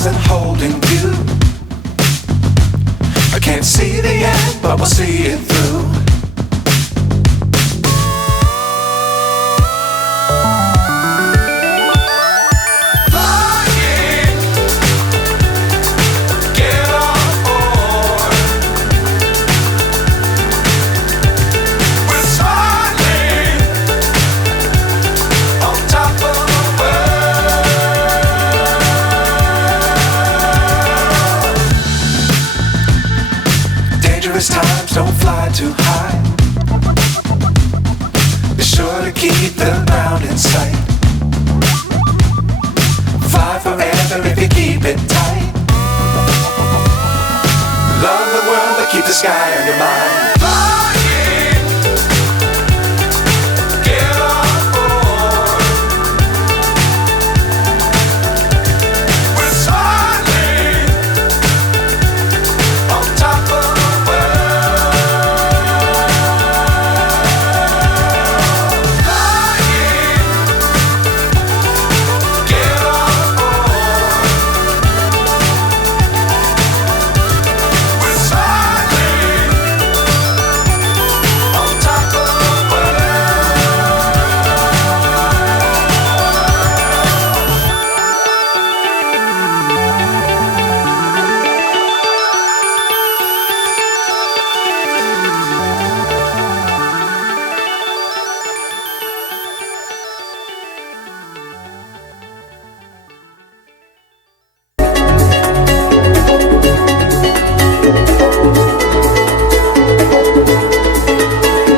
stars and holding you. I can't see the end, but we'll see it through. Times don't fly too high. Be sure to keep the ground in sight. Fly forever if you keep it tight. Love the world but keep the sky on your mind.